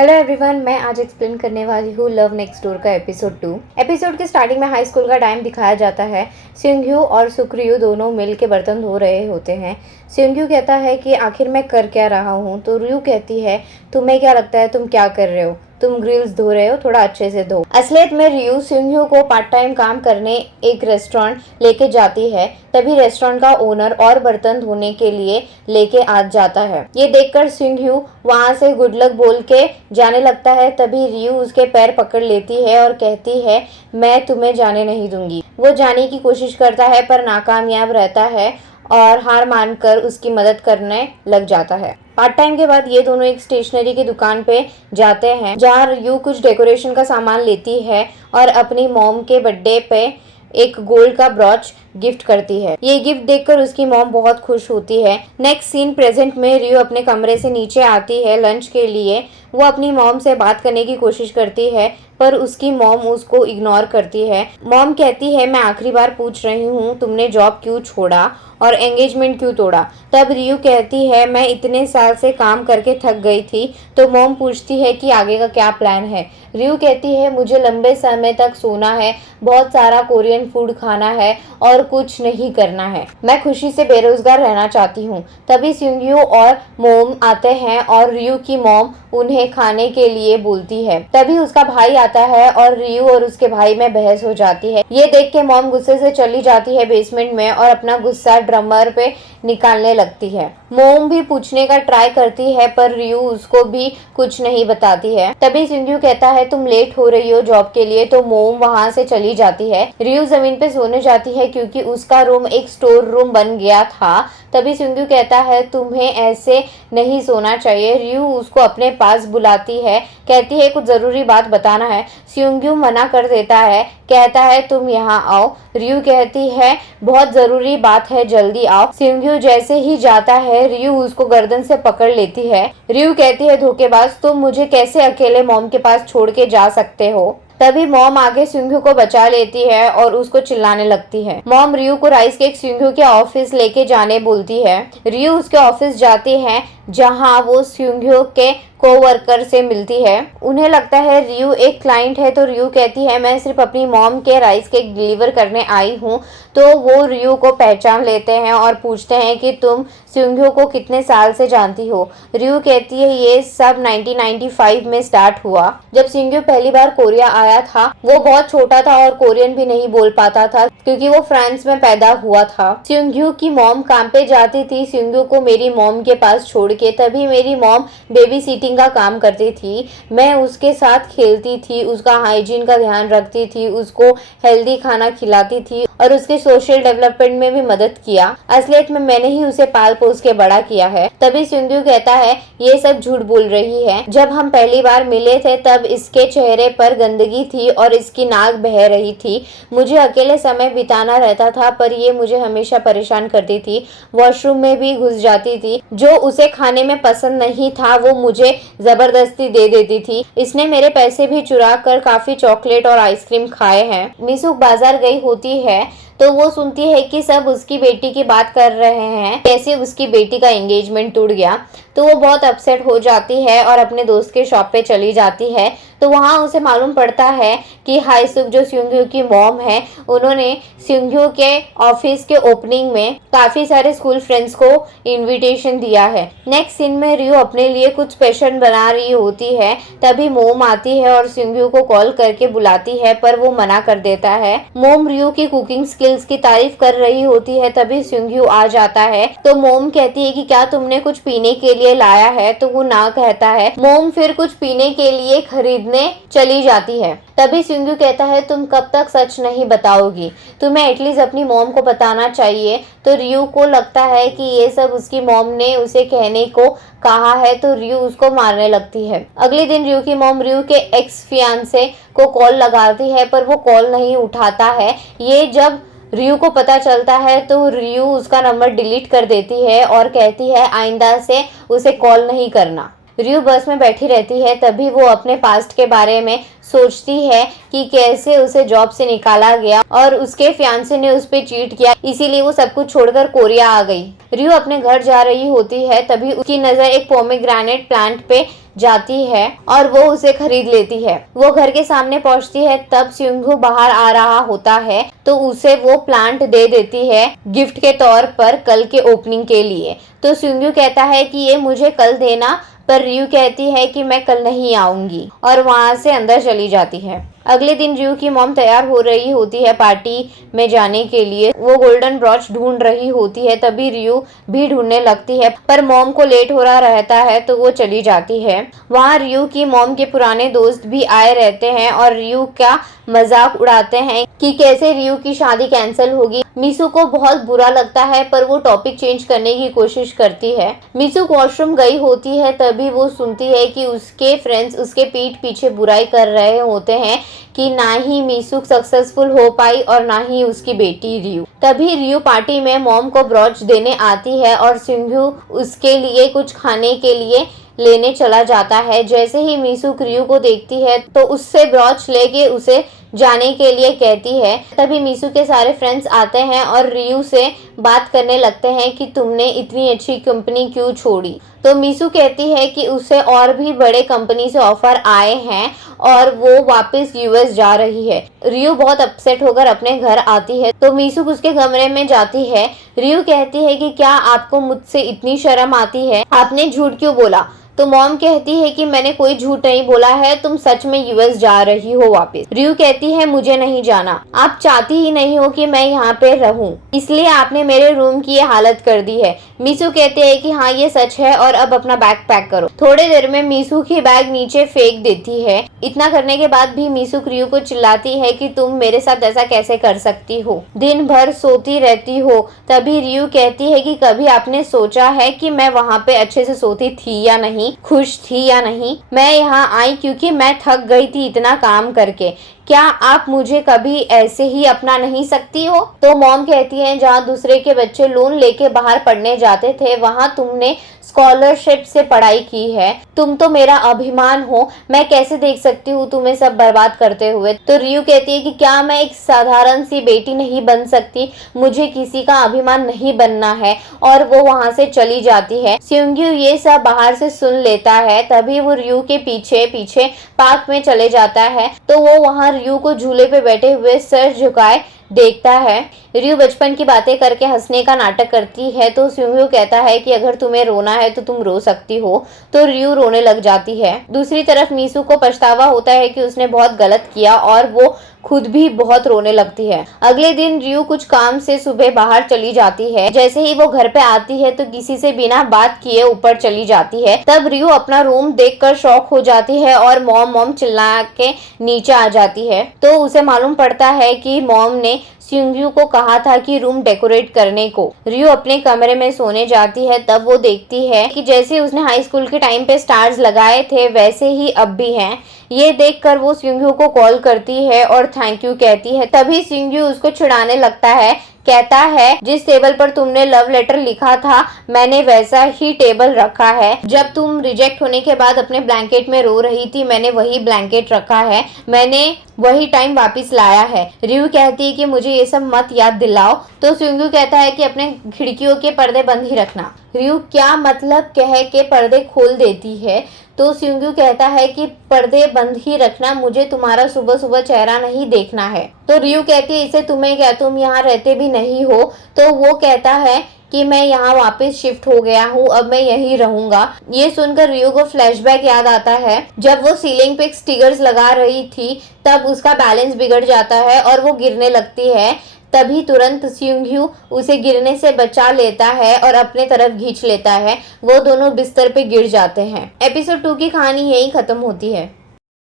Hello everyone, मैं आज explain करने वाली हूँ लव नेक्स्ट डोर का एपिसोड 2। एपिसोड के स्टार्टिंग में हाई स्कूल का टाइम दिखाया जाता है। सिंघ्यू और सुक्रियू दोनों मिल के बर्तन धो रहे होते हैं। सिंघ्यू कहता है कि आखिर मैं कर क्या रहा हूँ, तो रियू कहती है तुम्हें क्या लगता है तुम क्या कर रहे हो, तुम ग्रिल्स धो रहे हो, थोड़ा अच्छे से धो। असलियत में रियू सिंघ्यू को पार्ट टाइम काम करने एक रेस्टोरेंट लेके जाती है। तभी रेस्टोरेंट का ओनर और बर्तन धोने के लिए लेके आ जाता है। ये देखकर सिंघ्यू वहां से गुड लक बोल के जाने लगता है। तभी रियू उसके पैर पकड़ लेती है और कहती है मैं तुम्हें जाने नहीं दूंगी। वो जाने की कोशिश करता है पर नाकामयाब रहता है और हार मानकर उसकी मदद करने लग जाता है। पार्ट टाइम के बाद ये दोनों एक स्टेशनरी की दुकान पे जाते हैं, जहाँ रियू कुछ डेकोरेशन का सामान लेती है और अपनी मॉम के बर्थडे पे एक गोल्ड का ब्रॉच गिफ्ट करती है। ये गिफ्ट देखकर उसकी मॉम बहुत खुश होती है। नेक्स्ट सीन प्रेजेंट में रियू अपने कमरे से नीचे आती है लंच के लिए। वो अपनी मॉम से बात करने की कोशिश करती है पर उसकी मॉम उसको इग्नोर करती है। मॉम कहती है मैं आखिरी बार पूछ रही हूँ तुमने जॉब क्यों छोड़ा और एंगेजमेंट क्यों तोड़ा। तब रियू कहती है मैं इतने साल से काम करके थक गई थी। तो मॉम पूछती है कि आगे का क्या प्लान है। रियू कहती है मुझे लंबे समय तक सोना है, बहुत सारा कोरियन फूड खाना है और कुछ नहीं करना है। मैं खुशी से बेरोजगार रहना चाहती हूँ। तभी सिंघ्यू और मोम आते हैं और रियू की मॉम उन्हें खाने के लिए बोलती है। तभी उसका भाई आता है और रियू और उसके भाई में बहस हो जाती है। ये देख के मॉम गुस्से से चली जाती है बेसमेंट में और अपना गुस्सा ड्रमर पे निकालने लगती है। मोम भी पूछने का ट्राई करती है पर रियू उसको भी कुछ नहीं बताती है। तभी सिंघ्यू कहता है तुम लेट हो रही हो जॉब के लिए, तो मोम वहाँ से चली जाती है। रियू जमीन पे सोने जाती है क्योंकि उसका रूम एक स्टोर रूम बन गया था। तभी सिंघ्यू कहता है तुम्हें ऐसे नहीं सोना चाहिए। रियू उसको अपने पास बुलाती है, कहती है कुछ जरूरी बात बताना है। सिंघ्यू मना कर देता है, कहता है तुम यहाँ आओ। रियू कहती है बहुत जरूरी बात है, जल्दी आओ। सिंघ्यू जैसे ही जाता है रियू उसको गर्दन से पकड़ लेती है। रियू कहती है धोखेबाज, तुम मुझे कैसे अकेले मॉम के पास छोड़ के जा सकते हो। तभी मॉम आगे सिंघ्यू को बचा लेती है और उसको चिल्लाने लगती है। मॉम रियू को राइस केक सिंघ्यू के ऑफिस लेके जाने बोलती है। रियू उसके ऑफिस जाती है जहां वो सिंघ्यू के कोवर्कर से मिलती है। उन्हें लगता है रियू एक क्लाइंट है, तो रियू कहती है मैं सिर्फ अपनी मॉम के राइस केक डिलीवर करने आई हूँ। तो वो रियू को पहचान लेते हैं और पूछते हैं कि तुम सिंघ्यू को कितने साल से जानती हो। रियू कहती है ये सब 1995 में स्टार्ट हुआ, जब सिंघ्यू पहली बार कोरिया आया था। वो बहुत छोटा था और कोरियन भी नहीं बोल पाता था क्योंकि वो फ्रांस में पैदा हुआ था। सिंघ्यू की मॉम काम पे जाती थी सिंघ्यू को मेरी मॉम के पास छोड़ के। तभी मेरी मॉम बेबी सीटिंग का काम करती थी। मैं उसके साथ खेलती थी, उसका हाइजीन का ध्यान रखती थी, उसको हेल्दी खाना खिलाती थी और उसके सोशल डेवलपमेंट में भी मदद किया। असलियत में मैंने ही उसे पाल पोस के बड़ा किया है। तभी सिंघ्यू कहता है ये सब झूठ बोल रही है। जब हम पहली बार मिले थे तब इसके चेहरे पर गंदगी थी और इसकी नाक बह रही थी। मुझे अकेले समय बिताना रहता था पर ये मुझे हमेशा परेशान करती थी। वॉशरूम में भी घुस जाती थी। जो उसे खाने में पसंद नहीं था वो मुझे जबरदस्ती दे देती थी। इसने मेरे पैसे भी चुरा कर काफी चॉकलेट और आइसक्रीम खाए हैं। मिसुक बाजार गई होती है तो वो सुनती है कि सब उसकी बेटी की बात कर रहे हैं, कैसे उसकी बेटी का एंगेजमेंट टूट गया। तो वो बहुत अपसेट हो जाती है और अपने दोस्त के शॉप पे चली जाती है। तो वहाँ उसे मालूम पड़ता है कि हाईसुक जो सिंघ्यू की मॉम है, उन्होंने सिंघ्यू के ऑफिस के ओपनिंग में काफी सारे स्कूल फ्रेंड्स को इनविटेशन दिया है। नेक्स्ट सीन में रियू अपने लिए कुछ स्पेशल बना रही होती है। तभी मोम आती है और सिंघ्यू को कॉल करके बुलाती है पर वो मना कर देता है। मोम रियू की कुकिंग स्किल्स की तारीफ कर रही होती है। तभी सिंघ्यू आ जाता है तो मोम कहती है कि क्या तुमने कुछ पीने के लिए लाया है, तो वो ना कहता है। मोम फिर कुछ पीने के लिए खरीदने चली जाती है। तभी सिंघ्यू कहता है तुम कब तक सच नहीं बताओगी, तुम्हें एटलीस्ट अपनी मॉम को बताना चाहिए। तो रियू को लगता है कि ये सब उसकी मॉम ने उसे कहने को कहा है, तो रियू उसको मारने लगती है। अगले दिन रियू की मॉम रियू के एक्स फियांसे को कॉल लगाती है पर वो कॉल नहीं उठाता है। ये जब रियू को पता चलता है तो रियू उसका नंबर डिलीट कर देती है और कहती है आइंदा से उसे कॉल नहीं करना। रियू बस में बैठी रहती है। तभी वो अपने पास्ट के बारे में सोचती है कि कैसे उसे जॉब से निकाला गया और उसके फियांसे ने उस पर चीट किया, इसीलिए वो सब कुछ छोड़कर कोरिया आ गई। रियू अपने घर जा रही होती है। तभी उसकी नजर एक पोमेग्रेनेट प्लांट पे जाती है और वो उसे खरीद लेती है। वो घर के सामने पहुंचती है तब सियोंग्यू बाहर आ रहा होता है तो उसे वो प्लांट दे देती है गिफ्ट के तौर पर कल के ओपनिंग के लिए। तो सियोंग्यू कहता है कि ये मुझे कल देना, पर रियू कहती है कि मैं कल नहीं आऊंगी और वहां से अंदर चली जाती है। अगले दिन रियू की मॉम तैयार हो रही होती है पार्टी में जाने के लिए। वो गोल्डन ब्रॉच ढूंढ रही होती है, तभी रियू भी ढूंढने लगती है, पर मॉम को लेट हो रहा रहता है तो वो चली जाती है। वहाँ रियू की मॉम के पुराने दोस्त भी आए रहते हैं और रियू का मजाक उड़ाते हैं कि कैसे रियू की शादी कैंसिल होगी। मीसू को बहुत बुरा लगता है पर वो टॉपिक चेंज करने की कोशिश करती है। मीसू वॉशरूम गई होती है तभी वो सुनती है कि उसके फ्रेंड्स उसके पीठ पीछे बुराई कर रहे होते हैं कि ना ही मीसू सक्सेसफुल हो पाई और ना ही उसकी बेटी रियू। तभी रियू पार्टी में मॉम को ब्रॉच देने आती है और सियोंग्यू उसके लिए कुछ खाने के लिए लेने चला जाता है। जैसे ही मीसू रियू को देखती है तो उससे ब्रॉच लेके उसे जाने के लिए कहती है। तभी मीसू के सारे फ्रेंड्स आते हैं और रियू से बात करने लगते हैं कि तुमने इतनी अच्छी कंपनी क्यों छोड़ी। तो मीसू कहती है कि उसे और भी बड़े कंपनी से ऑफर आए हैं और वो वापस यूएस जा रही है। रियू बहुत अपसेट होकर अपने घर आती है तो मीसू उसके कमरे में जाती है। रियू कहती है कि क्या आपको मुझसे इतनी शर्म आती है, आपने झूठ क्यों बोला। तो मॉम कहती है कि मैंने कोई झूठ नहीं बोला है, तुम सच में यूएस जा रही हो वापस। रियू कहती है मुझे नहीं जाना, आप चाहती ही नहीं हो कि मैं यहाँ पे रहूं, इसलिए आपने मेरे रूम की ये हालत कर दी है। मीसू कहते हैं कि हाँ ये सच है और अब अपना बैग पैक करो। थोड़ी देर में मीसू की बैग नीचे फेंक देती है। इतना करने के बाद भी मीसू रियू को चिल्लाती है कि तुम मेरे साथ ऐसा कैसे कर सकती हो, दिन भर सोती रहती हो। तभी रियू कहती है कि कभी आपने सोचा है कि मैं वहाँ पे अच्छे से सोती थी या नहीं, खुश थी या नहीं। मैं यहाँ आई क्योंकि मैं थक गई थी इतना काम करके। क्या आप मुझे कभी ऐसे ही अपना नहीं सकती हो। तो मॉम कहती है जहाँ दूसरे के बच्चे लोन लेके बाहर पढ़ने जाते थे वहाँ तुमने स्कॉलरशिप से पढ़ाई की है, तुम तो मेरा अभिमान हो, मैं कैसे देख सकती हूँ तुम्हें सब बर्बाद करते हुए। तो रियू कहती है कि क्या मैं एक साधारण सी बेटी नहीं बन सकती, मुझे किसी का अभिमान नहीं बनना है, और वो वहाँ से चली जाती है। सियोंग्यू ये सब बाहर से सुन लेता है। तभी वो रियू के पीछे पीछे पार्क में चले जाता है तो वो वहाँ रियू को झूले पे बैठे हुए सर झुकाए देखता है। रियू बचपन की बातें करके हंसने का नाटक करती है तो सियोंग्यू कहता है कि अगर तुम्हें रोना है तो तुम रो सकती हो। तो रियू रोने लग जाती है। दूसरी तरफ मीसू को पछतावा होता है कि उसने बहुत गलत किया और वो खुद भी बहुत रोने लगती है। अगले दिन रियू कुछ काम से सुबह बाहर चली जाती है। जैसे ही वो घर पे आती है तो किसी से बिना बात किए ऊपर चली जाती है। तब रियू अपना रूम देखकर शॉक हो जाती है और मॉम मॉम चिल्ला के नीचे आ जाती है। तो उसे मालूम पड़ता है कि मॉम ने सियोंग्यू को कहा था कि रूम डेकोरेट करने को। रियू अपने कमरे में सोने जाती है तब वो देखती है कि जैसे उसने हाई स्कूल के टाइम पे स्टार्स लगाए थे वैसे ही अब भी हैं। ये देखकर वो सियोंग्यू को कॉल करती है और थैंक यू कहती है। तभी सियोंग्यू उसको चिढ़ाने लगता है, कहता है जिस टेबल पर तुमने लव लेटर लिखा था मैंने वैसा ही टेबल रखा है। जब तुम रिजेक्ट होने के बाद अपने ब्लैंकेट में रो रही थी मैंने वही ब्लैंकेट रखा है, मैंने वही टाइम वापस लाया है। रियू कहती है कि मुझे ये सब मत याद दिलाओ। तो सियोंग्यू कहता है कि अपने खिड़कियों के पर्दे बंद ही रखना। रियू क्या मतलब कह के पर्दे खोल देती है। तो सियोंग्यू कहता है कि पर्दे बंद ही रखना, मुझे तुम्हारा सुबह सुबह चेहरा नहीं देखना है। तो रियू कहती है इसे तुम्हें क्या, तुम यहाँ रहते भी नहीं हो। तो वो कहता है कि मैं यहाँ वापस शिफ्ट हो गया हूँ, अब मैं यहीं रहूंगा। ये सुनकर रियू को फ्लैशबैक याद आता है। जब वो सीलिंग पे स्टिकर्स लगा रही थी तब उसका बैलेंस बिगड़ जाता है और वो गिरने लगती है। तभी तुरंत सियोंग्यू उसे गिरने से बचा लेता है और अपने तरफ खींच लेता है। वो दोनों बिस्तर पे गिर जाते हैं। एपिसोड 2 की कहानी यही खत्म होती है।